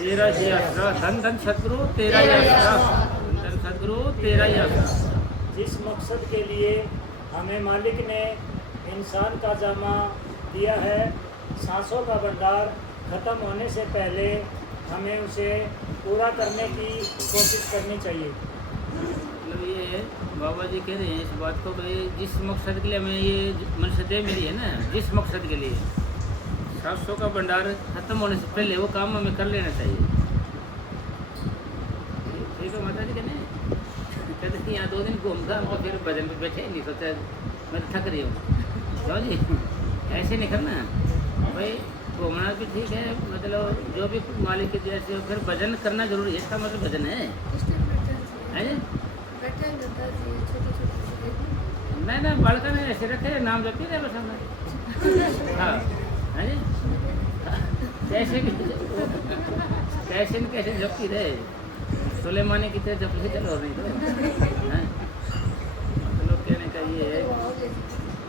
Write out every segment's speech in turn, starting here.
तेरा ही आसरा, धन धन सदगुरु तेरा ही आसरा, धन धन सदगुरु तेरा ही आसरा। जिस मकसद के लिए हमें मालिक ने इंसान का जामा दिया है, सांसों का भंडार खत्म होने से पहले हमें उसे पूरा करने की कोशिश करनी चाहिए। मतलब ये है, बाबा जी कह रहे हैं इस बात को भाई जिस मकसद के लिए हमें ये मनुष्य देह मिली है ना, जिस मकसद के लिए सांसों का भंडार खत्म होने से पहले वो काम हमें कर लेना चाहिए। ठीक है माता जी कहने कहते कि यहाँ 2 दिन घूमता हम तो फिर भजन पे बैठे ही नहीं, सोचा मैं तो थक रही हूँ। क्यों जी ऐसे नहीं करना भाई, घूमना भी ठीक है, मतलब जो भी मालिक के जैसे हो, फिर भजन करना जरूरी है, इसका मतलब भजन है जी? नहीं ना बालका ने ऐसे रखे नाम जपी रहे बस हमें। हाँ है जी, कैसे कैसे न कैसे जपती रहे, सुलेमानी की तरह जपी चलो नहीं तो हैं? मतलब कहने का ये है,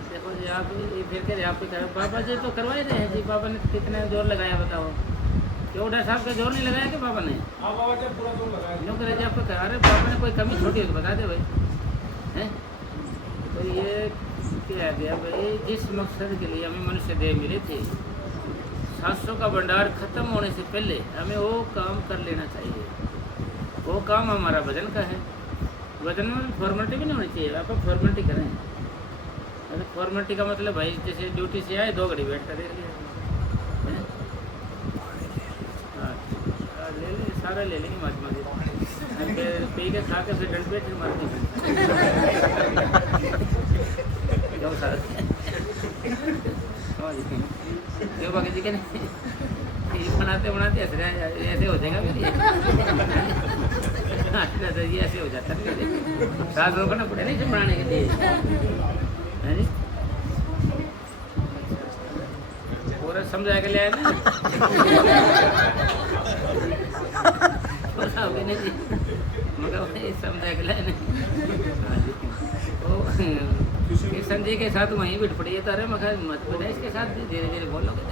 देखो जी आप ये फिर कह रहे आप कह बाबा जी तो करवा ही रहे हैं जी, बाबा ने कितने जोर लगाया बताओ, क्यों डॉक्टर साहब का जोर नहीं लगाया कि बाबा ने? हाँ बाबा जी पूरा जोर लगाया। क्यों कह रहे जी आपको कहा, अरे बाबा ने कोई कमी छोटी हो तो बता दे भाई हैं। तो ये क्या गया भाई, जिस मकसद के लिए हमें मनुष्य देह मिले थे, सांसों का भंडार खत्म होने से पहले हमें वो काम कर लेना चाहिए। वो काम हमारा भजन का है। भजन में फॉर्मेलिटी भी नहीं होनी चाहिए, आप फॉर्मेलिटी करें। अरे फॉर्मेलिटी का मतलब भाई जैसे ड्यूटी से आए 2 घड़ी बैठ कर देख लिया, हाँ ले ले सारा ले लेंगे महात्मा जी, पी के खा के फिर डंड पे फिर मारते क्यों सारा क्यों बाकी जी के नहीं बनाते बनाते ऐसे हो जाएगा मेरी तो ये ऐसे हो जाता है, साथ रोकना पड़े ना इसे बनाने के लिए है जी। पूरा समझा के ले आए ना नहीं जी, मगर समझा के लाए नहीं किशन जी के साथ वहीं बिट पड़ी है, तो अरे मगर मत बोले इसके साथ धीरे धीरे बोलोगे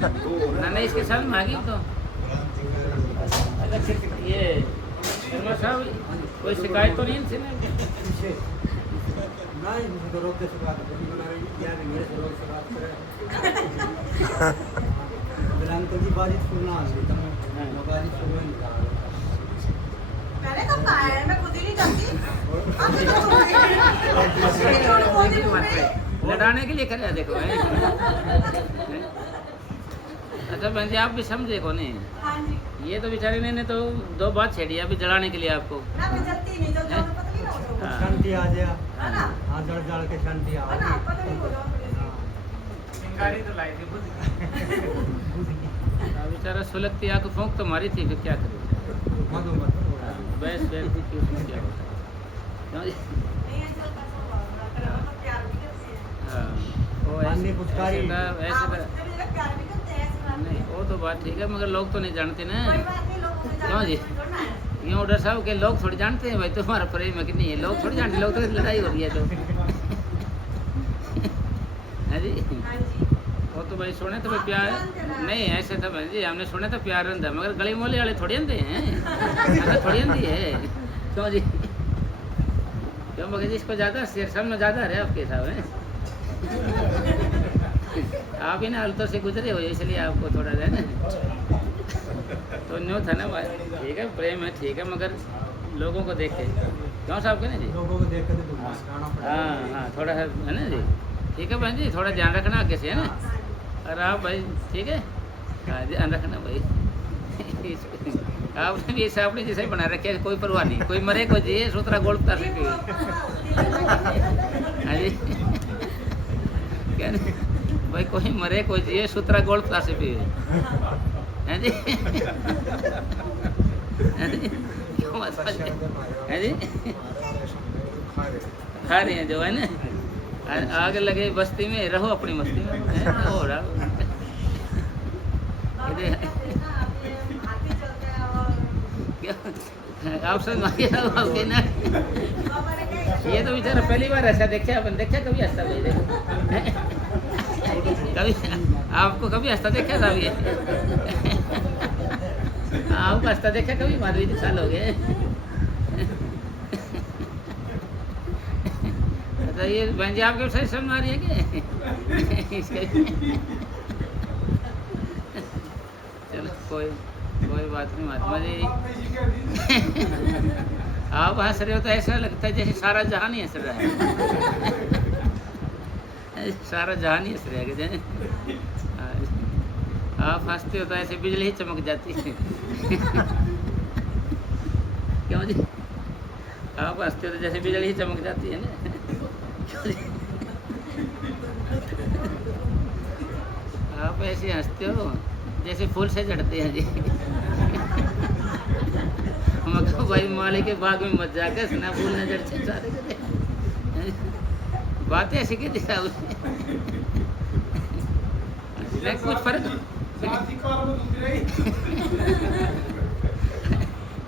ना, नहीं इसके साथ मांगी तो ये शर्मा साहब कोई शिकायत तो नहीं इनसे मैंने कब कहा है, मैं खुद ही नहीं जानती। लड़ाने के लिए करे देखो है? अच्छा बहन जी आप भी समझे को नहीं, हाँ जी, ये तो बेचारे ने तो 2 बात छेड़ी अभी जलाने के लिए आपको। ना मैं जलती नहीं, जो जो पता नहीं ना हो तो। हाँ। शांति आ जाए, है ना? हाँ जड़ जड़ के शांति आ है ना? पता नहीं हो रहा गाड़ी तो लाई थी बेचारा सुलगती आँख फूंक तो मारी थी, फिर क्या करें, बस थी कि उसमें क्या होता है। क्यों जी? नहीं है, चल पैसा हुआ, अगर हम लोग प्यार भी करते हैं। हाँ, वो माननी पुचकारी। ऐसे हाँ, था उससे भी लोग प्यार भी करते हैं, ऐसी बात नहीं, वो तो बात ठीक है मगर लोग तो नहीं जानते ना। कोई बात नहीं, लोगों को क्यों जी? जानना है। यूँ डर साहब के लोग थोड़ी जानते हैं भाई तुम्हारा प्रेम है कि नहीं है, लोग थोड़ी जानते, लोग तो लड़ाई हो रही है तो है जी। हाँ जी। वो तो भाई सुने तो भाई प्यार नहीं ऐसे तो भाई जी हमने सुने तो प्यार रहता मगर गली मोहल्ले वाले थोड़ी आते हैं, ऐसा थोड़ी आती है। क्यों जी? क्यों मगर जी इसको ज़्यादा सिरसन में ज़्यादा है आपके हिसाब है, आप ही ना हालतों से गुजरे हो इसलिए आपको थोड़ा है ना, तो न्यू था ना भाई। ठीक है प्रेम है ठीक है मगर लोगों को देखे, क्यों साहब कहने जी? लोगों को देख के तो मुस्कुराना पड़ेगा। हाँ हाँ थोड़ा है ना जी, ठीक है बहन जी थोड़ा ध्यान रखना आगे से है ना, और आप भाई ठीक है हाँ ध्यान रखना भाई आपने भी ऐसा अपने जैसे बना रखे कोई परवाह नहीं, कोई मरे कोई जिए सूत्रा गोल्ड कर सके हाँ जी क्या नहीं? भाई कोई मरे कोई जिए सूत्रा गोल्ड कर सके है जी क्यों है जी खा रहे हैं जो है ना, आग लगे बस्ती में रहो अपनी मस्ती में हो रहा आप सब आपके ना ये तो बेचारा पहली बार ऐसा देखा अपन, देखा कभी हंसता भाई देखो कभी आपको कभी हंसता देखा था ये आप हंसता देखा कभी माधवी जी, साल हो गए। तो ये बहन जी आपके सही समझ आ रही है क्या? चलो कोई बात नहीं महात्मा जी। आप हंस रहे हो तो ऐसा लगता है जैसे सारा जहान ही हंस रहा है। सारा जहान ही हंस रहा है कि आप हंसते हो तो ऐसे बिजली ही चमक जाती है। क्यों जी? आप हंसते हो तो जैसे बिजली ही चमक जाती है ना। आप ऐसे हंसते हो जैसे फूल से चढ़ते हैं जी। मगर भाई माली के बाग में मत जाकर सना फूल न चढ़ते सारे के बातें ऐसी की थी कुछ फर्क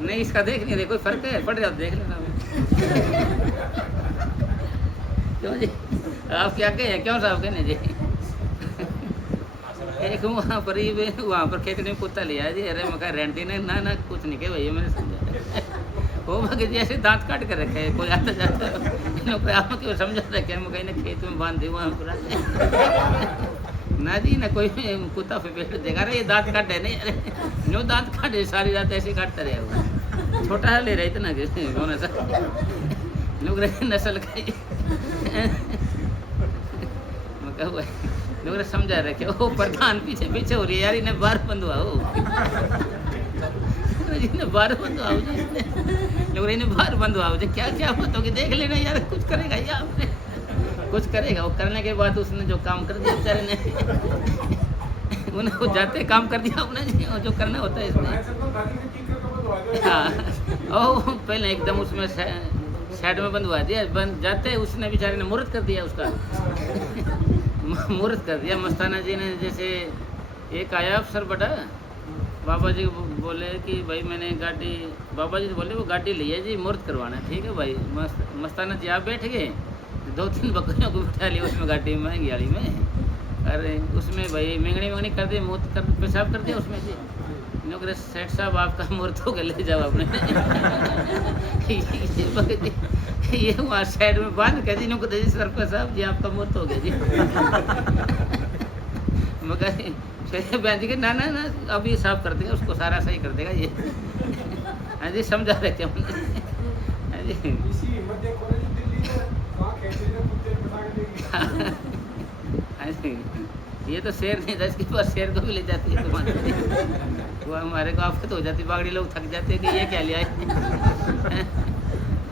नहीं, इसका देख नहीं रहे कोई फर्क है, पड़ जाओ देख लेना। क्यों जी आप क्या कहे, क्यों साहब कहने जी? एक वहाँ पर ही वहाँ पर खेत में कुत्ता लिया जी, अरे मैं कहा रेंटी ने ना कुछ नहीं कहे भैया, मैंने समझा वो भगे जी ऐसे दांत काट कर रखे है, कोई आता जाता है आप क्यों समझा रखे मैं कहीं खेत में बांध दी वहाँ पर ना जी ना कोई कुत्ता पे बैठ देखा, अरे ये दांत काटे नहीं, अरे जो दांत काटे सारी रात ऐसे काटता रहे वो छोटा ले रहे इतना होना सा लोग रहे नस्ल का लोग समझा रखे वो प्रधान पीछे हो रही है यार, इन्हें बार बंधुआ हो बार बंधुआ हो लोग इन्हें बार बंधुआ हो क्या क्या बात होगी देख लेना यार, कुछ करेगा या आपने कुछ करेगा, वो करने के बाद उसने जो काम कर दिया बेचारे ने उन्हें वो जाते काम कर दिया अपने जो करना होता है इसमें। हाँ ओ पहले एकदम उसमें साइड में बंधवा दिया, बंद जाते उसने बेचारे ने मुहूर्त कर दिया उसका मुहूर्त कर दिया। मस्ताना जी ने जैसे एक आया अफसर बड़ा बाबा जी बोले कि भाई मैंने गाड़ी, बाबा जी बोले वो गाड़ी ली है जी मुहूर्त करवाना है, ठीक है भाई। मस्ताना जी आप बैठ गए, 2-3 बकरियों को बिठा लिया उसमें गाड़ी में महंगी गाड़ी में, अरे उसमें भाई मेंगनी कर दी, मुँह कर पेशाब कर दिया उसमें जी। नौकरी सेठ साहब आपका मुहूर्त हो गया, ले जाओ अपने ये वहाँ साइड में बांध कर दी नौकरी सरपंच साहब जी आपका मुहूर्त हो गया जी। मगर बहन जी के ना अभी साफ कर देगा उसको, सारा सही कर देगा ये। हाँ जी समझा रहे थे हाँ जी ये तो शेर नहीं था, इसके पास शेर को भी ले जाती है वो हमारे को आफत हो जाती, बागड़ी लोग थक जाते हैं कि ये क्या लिया है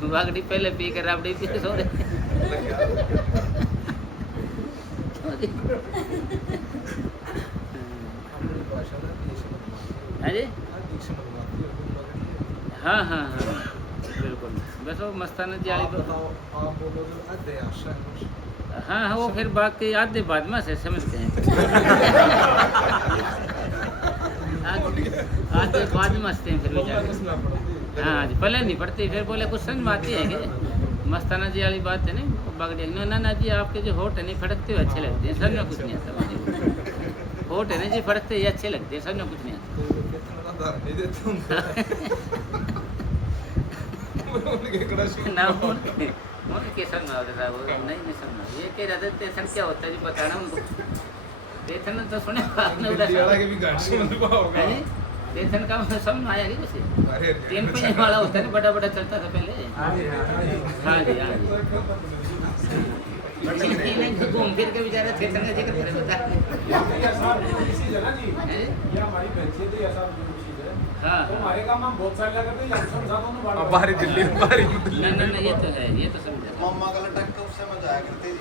बागड़ी पहले पी कर राबड़ी पी सो रहे। हाँ जी हाँ बिल्कुल, बस वो मस्ताना जी हाँ वो फिर बाकी आधे बाद में से समझते हैं आधे बाद में हंसते हैं फिर बेचारे। हाँ जी पहले नहीं पढ़ती, फिर बोले कुछ समझ में आती है कि मस्ताना जी वाली बात है नहीं बागड़ी ना जी आपके जो होठ है नहीं फटकते हुए अच्छे लगते हैं, समझ में कुछ नहीं आता। होठ है ना जी फटकते ये अच्छे लगते हैं, समझ में कुछ नहीं आता ना उनके समझ आता वो नहीं समझा ये कह रहा था टेंशन क्या होता है जी बताना उनको। टेंशन तो सुने टेंशन का समझ आया कि उसे 3 पहिए वाला होता है ना, बड़ा चलता था पहले। हाँ जी घूम फिर के बेचारे टेंशन का जिक्र करे बता। हाँ हमारे काम हम बहुत सारे लगाते हैं बाहरी दिल्ली नहीं ये तो है, ये तो समझा। मामा का लटक के उससे मजा आया करते जी।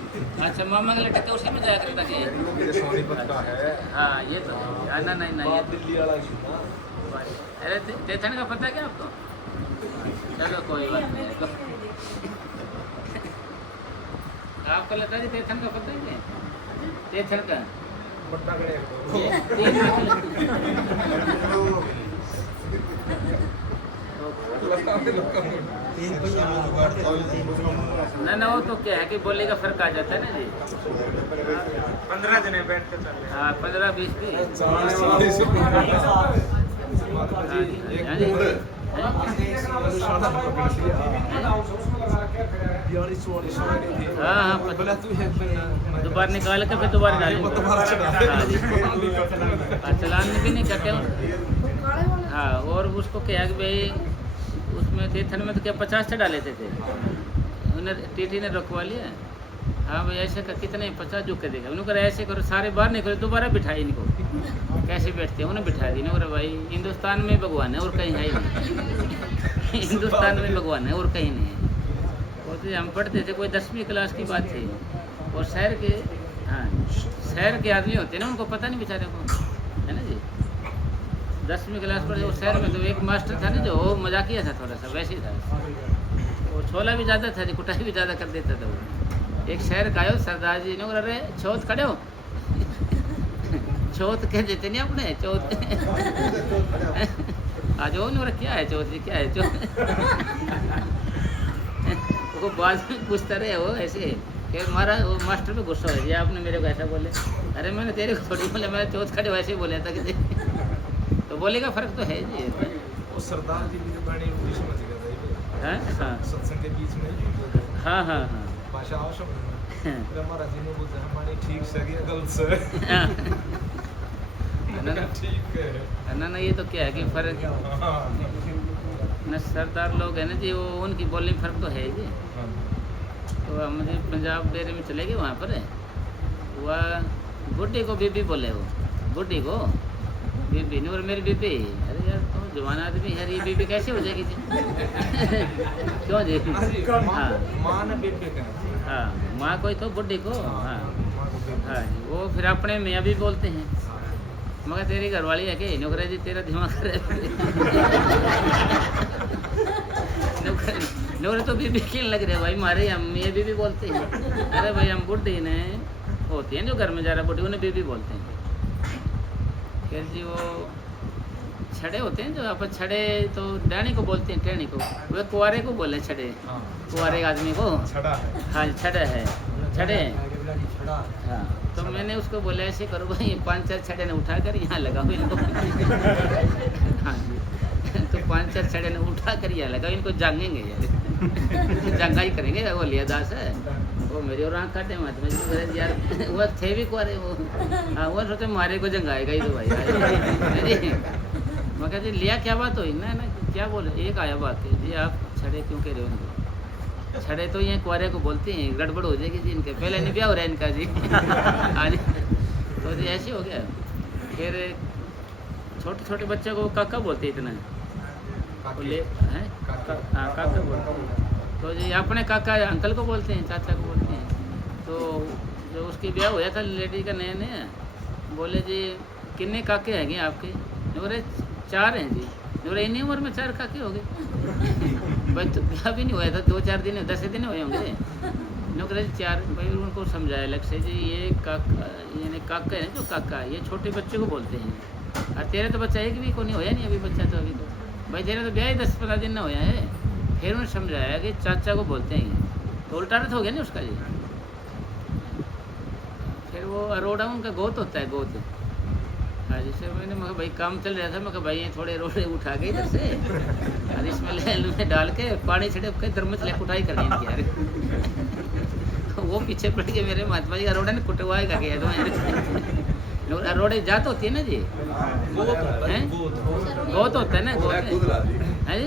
अच्छा मामा का लटक के उसी में जाया करता कि मेरे सोनीपत का है। हाँ ये तो है नहीं ये दिल्ली वाला अरे टेंशन का पता है क्या आपको? चलो कोई बात नहीं है आपको लगता है टेंशन का पता है क्या? टेंशन का ना वो तो क्या है कि बोले का फर्क आ जाता है ना जी। 15 जने बैठ के चल रहे हैं। हाँ 15-20 भी बात हाँ है जी, जी। हाँ एक जी। गुड़ हाँ दोबारा निकाल के फिर दोबारा डालेंगे। हाँ जी, चलान भी नहीं करते हैं। हाँ, और उसको क्या कि भाई उसमें देथन में तो क्या 50 डाले थे उन्हें टीटी ने रखवा लिया। हाँ भाई ऐसे कर कितने 50 झुक के देगा उन्होंने कहा ऐसे करो सारे बाहर निकलो दोबारा बिठाए इनको कैसे बैठते हैं उन्हें बिठा दी ना भाई हिंदुस्तान में भगवान है और कहीं है ही नहीं हिंदुस्तान में भगवान है और कहीं नहीं है। वो तो हम पढ़ते थे कोई 10वीं क्लास की बात थी और शहर के हाँ शहर के आदमी होते हैं ना उनको पता नहीं बेचारे को है ना जी। 10वीं क्लास पर वो शहर में तो एक मास्टर था ना जो वो मजाकिया था थोड़ा सा वैसे ही था वो छोला भी ज़्यादा था जी कुटाई भी ज़्यादा कर देता था वो। एक शहर का आयो सरदार जी ने अरे चौथ खड़े हो चौथ कह देते नहीं अपने चौथ आज वो नहीं क्या है चौथ जी क्या है चौथ वो बाद में पूछता रहे वो ऐसे कि हमारा वो मास्टर पे गुस्सा हो गया आपने मेरे को ऐसा बोले अरे मैंने तेरे को थोड़ी बोले मैं चौथ खड़े वैसे ही बोला था कि तो बोलेगा फर्क तो है जी। वो सरदार जी की जो गाड़ी पूरी समझ गया था हाँ सत्संग के बीच में हाँ हाँ हाँ भाषा आवश्यक है महाराज जी ने बोलते हमारी ठीक से या गलत से ठीक है ना ये तो क्या है कि फर्क न सरदार लोग है ना जी वो उनकी बोलने में फर्क तो है जी। तो हम जी पंजाब डेरे में चले गए वहाँ पर वह बुढ़ी को बीबी बोले वो बुढ़ी को बीबी नहीं और मेरी बीबी अरे यार तुम जवान आदमी यार ये बीबी कैसे हो जाएगी जी क्यों जी हाँ माँ ने बेटे का हाँ माँ कोई तो बुढ़ी को हाँ हाँ जी वो फिर अपने मियाँ भी बोलते हैं मगर तेरी घरवाली है कि नौकरा जी तेरा दिमाग नौकरे तो बीबी खेल लग रहे भाई मारे हम ये बीबी बोलते हैं अरे भाई हम बुढ़ी ने होती है जो घर में जा रहा बुढ़ी उन्हें बीबी बोलते हैं फिर जी वो छड़े होते हैं जो अपन छड़े तो डैनी को बोलते हैं टहनी को वे कुआरे को बोले छड़े कुआरे आदमी को छड़ा है हाँ छड़े है छड़े हाँ तो मैंने उसको बोला ऐसे करो भाई 5-4 छड़े ने उठा कर यहाँ लगाओ इनको हाँ जी तो 5-4 छड़े ने उठा कर यहाँ लगाओ इनको जागेंगे यार जंगा ही करेंगे वो लिया दास है वो मेरी और आँख काटे मत मैं यार वो थे भी कुआरे वो हाँ वो सोचे मारे को जंगाएगा ही तो भाई मैं कहती लिया क्या बात हुई ना क्या बोले एक आया बात है जी आप छड़े क्यों कह रहे हो इनको छड़े तो ये कुआरे को बोलते हैं गड़बड़ हो जाएगी जी इनके पहले नहीं ब्याह हो रहा है इनका जी हाँ जी तो जी ऐसे हो गया फिर छोटे छोटे बच्चे को काका बोलते इतना बोले हैं हाँ काका बोलते हैं तो जी अपने काका अंकल को बोलते हैं चाचा को बोलते हैं। तो जो उसकी ब्याह हुआ था लेडी का नया नया बोले जी कितने काके हैं आपके बोले 4 हैं जी बोले इन्हीं उम्र में 4 काके हो गए भाई तो ब्याह भी नहीं हुआ था 2-4 दिन 10 दिन हुए होंगे नौकरी 4 भाई उनको समझाया अलग से जी ये काका यानी काका है जो काका ये छोटे बच्चे को बोलते हैं और तेरे तो बच्चा एक भी को नहीं होया नहीं अभी बच्चा तो अभी तो भाई तेरे तो ब्याह ही 10-15 दिन ना होया है। फिर उन्हें समझाया कि चाचा को बोलते हैं तो उल्टा अर्थ हो गया नहीं उसका जी। फिर वो अरोड़ा उनका गोत होता है गोत हाँ जिससे मैंने मगर भाई काम चल रहा था मैं भाई ये थोड़े रोड़े उठा के इधर से और इसमें ले डाल के पानी छिड़क के धर्मच ले कुटाई करनी इनकी यार वो पीछे पड़ के मेरे महात्मा जी अरोड़ा ने कुटवाएगा गया तो अरोड़े जात होती है ना जी गोत होता है ना गोत है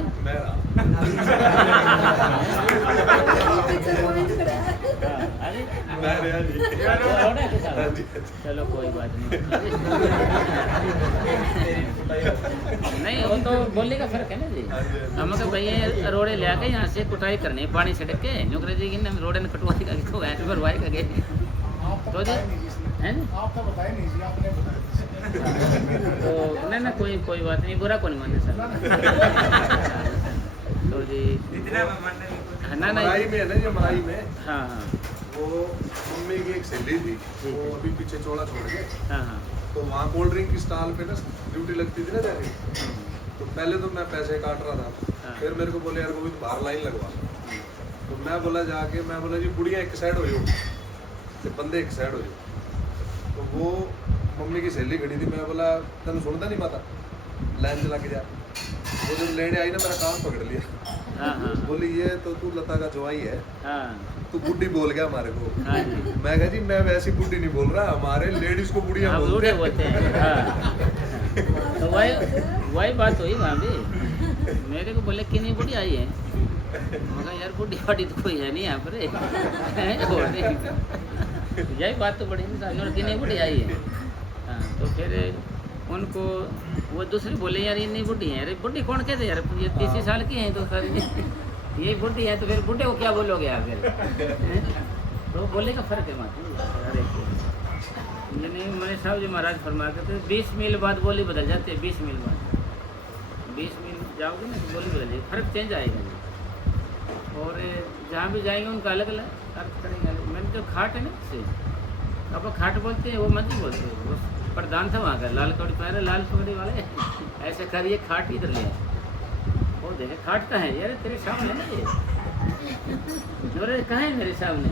जी चलो कोई बात नहीं वो तो बोलने का फर्क है ना जी हम भाई रोड़े ले आके यहाँ से कुटाई करनी पानी छिड़क के नौकरी जी की रोड़े ने कटवाएगा तो ऐसे भरवाएगा गे तो जी है तो नहीं कोई बात नहीं बुरा कौन माने सर तो जी ना मलाई में है ना ये मलाई में हाँ हाँ वो मम्मी की एक सहेली थी वो अभी पीछे चौड़ा छोड़ के हाँ हाँ तो वहाँ कोल्ड ड्रिंक की स्टॉल पे ना ड्यूटी लगती थी ना जाके तो पहले तो मैं पैसे काट रहा था फिर मेरे को बोले यार गोविंद बाहर लाइन लगवा तो मैं बोला जाके मैं बोला जी बुढ़िया एक साइड हो जाओ बंदे एक साइड हो जाओ तो वो मम्मी की सहेली खड़ी थी मैं बोला तेन सुनता नहीं पता लाइन चला के जा। वो जब लेने आई ना मेरा कान पकड़ लिया, हाँ हाँ बोली ये तो तू लता का जवाई है, हाँ तू बुड्ढी बोल गया हमारे को। हाँ जी। मैं कहा जी मैं वैसी बुड्ढी नहीं बोल रहा, हमारे लेडीज को बुढ़िया हाँ बोलते बूढ़े हैं। बोलते हैं हाँ। तो वही बात हुई वहाँ भी। मेरे को बोले कि नहीं बुढ़ी आई है, मगर यार बुढ़ी वाड़ी तो कोई है नहीं यहाँ पर यही बात तो बड़ी नहीं कि नहीं बुढ़ी आई है। हाँ तो फिर उनको वो दूसरे बोले यार ये नहीं बुढ़ी है, अरे बुढ़ी कौन कहते यार, ये 30 साल की है तो सर यही बुढ़ी है, तो फिर बुढ़े को क्या बोलोगे आप फिर तो बोले का फर्क है माता। अरे ये नहीं मैंने साहब जी महाराज फरमा करते 20 मील बाद बोली बदल जाती है, 20 मील बाद 20 मील जाओगे ना तो बोली बदल जाएगी, फर्क चेंज आएगा जी। और जहाँ भी जाएंगे उनका अलग अलग अर्थ करेंगे। मैंने जो खाट है ना से अब खाट बोलते हैं, वो मंदिर बोलते हैं, वो प्रधान था वहाँ का, लाल कपड़े पहने लाल पगड़ी वाले ऐसे करिए खाट इधर ले आए। वो देखे खाट का है यार तेरे सामने ना ये कहाँ है मेरे सामने,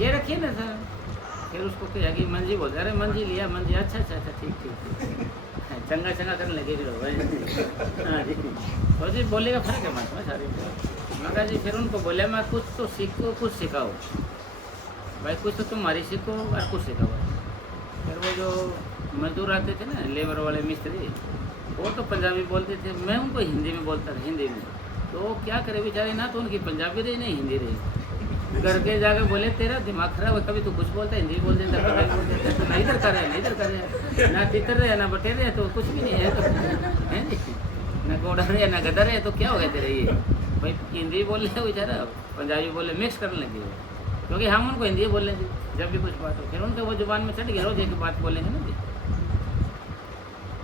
ये रखिए ना सर। फिर उसको क्या कि मंजी बोलते, अरे मंजी लिया मंजी, अच्छा अच्छा अच्छा ठीक ठीक चंगा चंगा करने लगे फिर हाँ जी। तो जी बोलेगा फर्क है महात्मा सारी। मगर जी फिर उनको बोले मैं कुछ तो सीखो कुछ सिखाओ भाई, कुछ तो तुम्हारी सीखो और कुछ सिखाओ। फिर वो जो मजदूर आते थे ना लेबर वाले मिस्त्री, वो तो पंजाबी बोलते थे, मैं उनको हिंदी में बोलता था, हिंदी में। तो क्या करे बेचारे, ना तो उनकी पंजाबी रही नहीं हिंदी रही। घर के जाकर बोले तेरा दिमाग खराब है, कभी तो कुछ बोलता हिंदी बोल देता, पंजाबी बोल देता, तो नहीं इधर कर रहे नहीं इधर कर रहे, ना तितर रहे ना बटे रहे, तो कुछ भी नहीं है तो है ना घोड़ा रहे ना गदर है, तो क्या हो गया तेरे ये भाई। हिंदी बोल रहे बेचारा, पंजाबी बोले, मिक्स करने लगे हो, क्योंकि हम उनको हिंदी बोल लेंगे जब भी कुछ बात हो, फिर उनके वो जुबान में चढ़ गया, रोज एक बात बोलेंगे ना जी।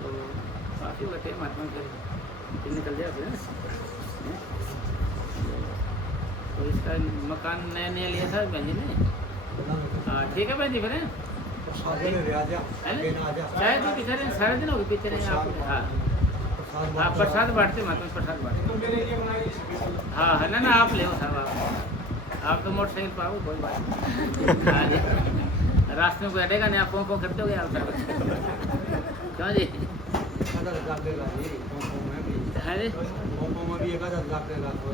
तो काफ़ी बैठे महात्मा फिर निकल जाए फिर। तो इसका मकान नया नया लिया था बहन जी ने। हाँ ठीक है बहन जी फिर चाहे तो पीछे रहे, सारे दिन हो गए पीछे रहे आप। हाँ हाँ प्रसाद बांटते महात्मा, प्रसाद बांटते। हाँ है ना आप ले साहब, आप तो मोटरसाइकिल पर आओ कोई बात नहीं। हाँ जी रास्ते में कोई अटेगा नहीं, आप पों करते हो गए आप क्यों जी। हाँ जी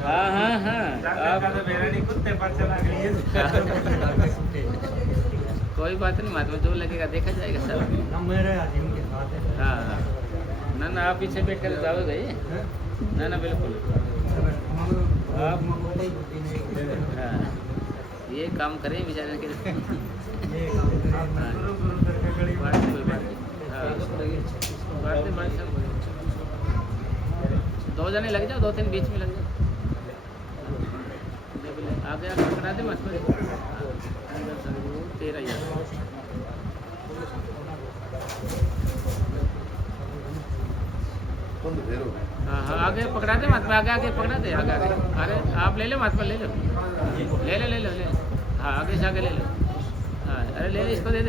हाँ हाँ हाँ कोई बात नहीं महात्मा, जो लगेगा देखा जाएगा सब। हाँ हाँ ना ना आप पीछे बैठ कर जाओगे ना ना बिल्कुल आप हाँ ये काम करें बेचारे के दो जने लग जाओ, 2-3 बीच में लग जाओ, आगे आगे पकड़ा दे मत तेरा ही। हाँ हाँ आगे पकड़ा दे महात्मा, आगे आगे पकड़ा दे, आगे आगे। अरे आप ले लो महात्मा, ले लो ले लो ले लो ले लो, हाँ आगे से आगे ले लो। हाँ अरे ले लो इसको दे दे।